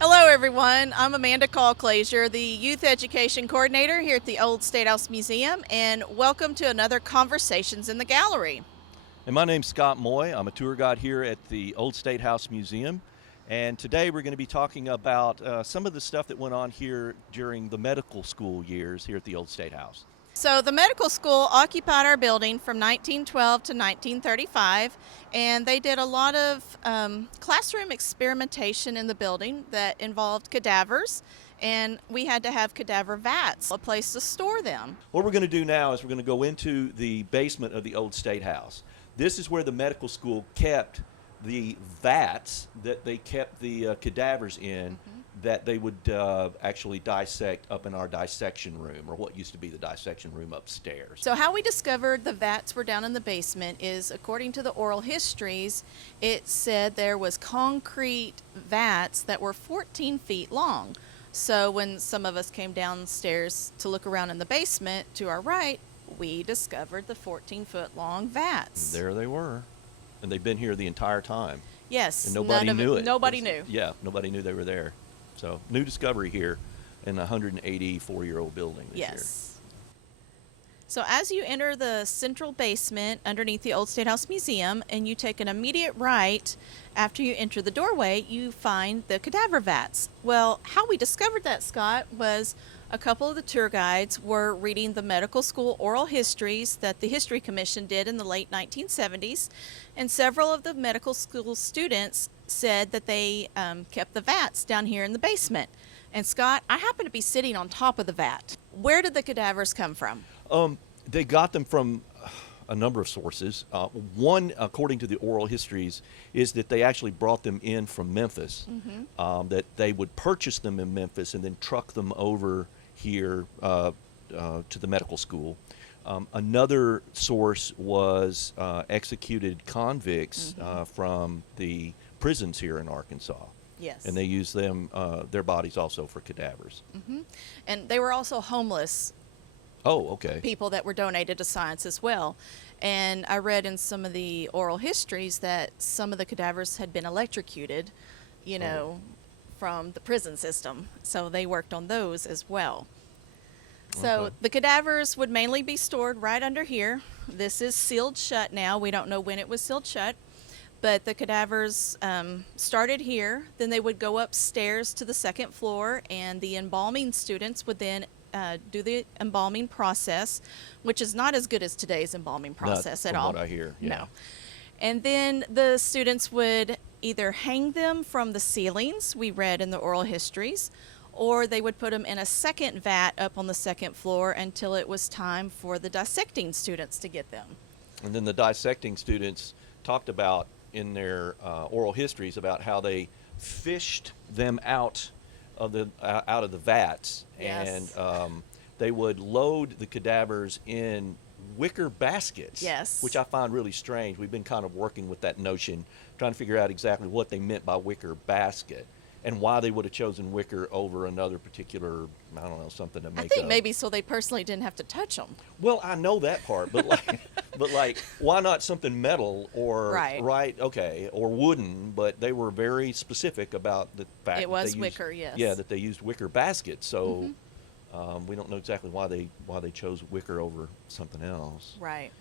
Hello, everyone. I'm Amanda Colclasure, the Youth Education Coordinator here at the Old State House Museum, and welcome to another Conversations in the Gallery. And my name's Scott Moye. I'm a tour guide here at the Old State House Museum. And today we're going to be talking about some of the stuff that went on here during the medical school years here at the Old State House. So, the medical school occupied our building from 1912 to 1935, and they did a lot of classroom experimentation in the building that involved cadavers, and we had to have cadaver vats, a place to store them. What we're going to do now is we're going to go into the basement of the Old State House. This is where the medical school kept the vats that they kept the cadavers in that they would actually dissect up in our dissection room, or what used to be the dissection room upstairs. So, how we discovered the vats were down in the basement is, according to the oral histories, it said there was concrete vats that were 14 feet long. So, when some of us came downstairs to look around in the basement to our right, we discovered the 14-foot long vats. There they were. And they've been here the entire time. Yes, And nobody knew it. Nobody knew. Yeah, nobody knew they were there. So, new discovery here in a 184-year-old building this year. Yes. So as you enter the central basement underneath the Old State House Museum and you take an immediate right after you enter the doorway, you find the cadaver vats. Well, how we discovered that, Scott, was a couple of the tour guides were reading the medical school oral histories that the History Commission did in the late 1970s, and several of the medical school students said that they kept the vats down here in the basement. And Scott, I happen to be sitting on top of the vat. Where did the cadavers come from? They got them from a number of sources. One, according to the oral histories, is that they actually brought them in from Memphis, that they would purchase them in Memphis and then truck them over here to the medical school. Another source was executed convicts from the prisons here in Arkansas. Yes. And they used them, their bodies also for cadavers. And they were also homeless Oh, okay. people that were donated to science as well. And I read in some of the oral histories that some of the cadavers had been electrocuted, from the prison system. So they worked on those as well. So Okay. the cadavers would mainly be stored right under here. This is sealed shut now. We don't know when it was sealed shut. But the cadavers started here. Then they would go upstairs to the second floor, and the embalming students would then do the embalming process, which is not as good as today's embalming process Not at from all. what I hear. Yeah. No. And then the students would either hang them from the ceilings, we read in the oral histories, or they would put them in a second vat up on the second floor until it was time for the dissecting students to get them. And then the dissecting students talked about in their oral histories about how they fished them out of the vats, Yes. and they would load the cadavers in wicker baskets. Yes. Which I find really strange. We've been kind of working with that notion, trying to figure out exactly what they meant by wicker basket and why they would have chosen wicker over another particular, I don't know, something to make I think up. maybe so they personally didn't have to touch them. Well, I know that part, but like, why not something metal or Right. okay, or wooden? But they were very specific about the fact It that was they used, wicker, yes. yeah, that they used wicker baskets. So we don't know exactly why they chose wicker over something else. Right.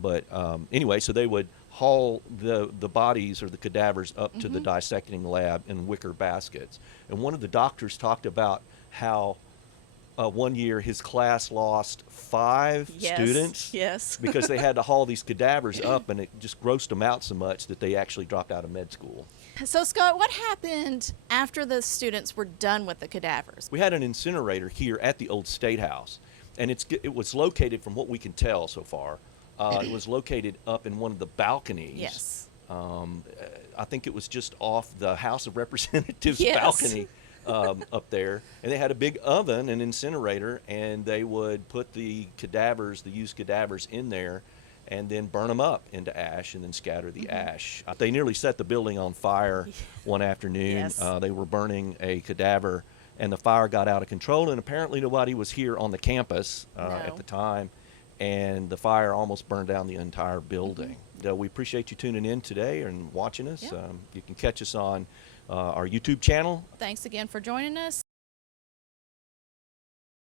But anyway, so they would haul the bodies or the cadavers up to the dissecting lab in wicker baskets. And one of the doctors talked about how one year his class lost 5 Yes. students Yes. because they had to haul these cadavers up, and it just grossed them out so much that they actually dropped out of med school. So, Scott, what happened after the students were done with the cadavers? We had an incinerator here at the Old State House, and it was located, from what we can tell so far, it was located up in one of the balconies. Yes. I think it was just off the House of Representatives Yes. balcony up there. And they had a big oven, an incinerator, and they would put the used cadavers in there and then burn them up into ash and then scatter the ash. They nearly set the building on fire one afternoon. Yes. They were burning a cadaver, and the fire got out of control, and apparently nobody was here on the campus No. at the time, and the fire almost burned down the entire building. We appreciate you tuning in today and watching us. Yeah. You can catch us on our YouTube channel. Thanks again for joining us.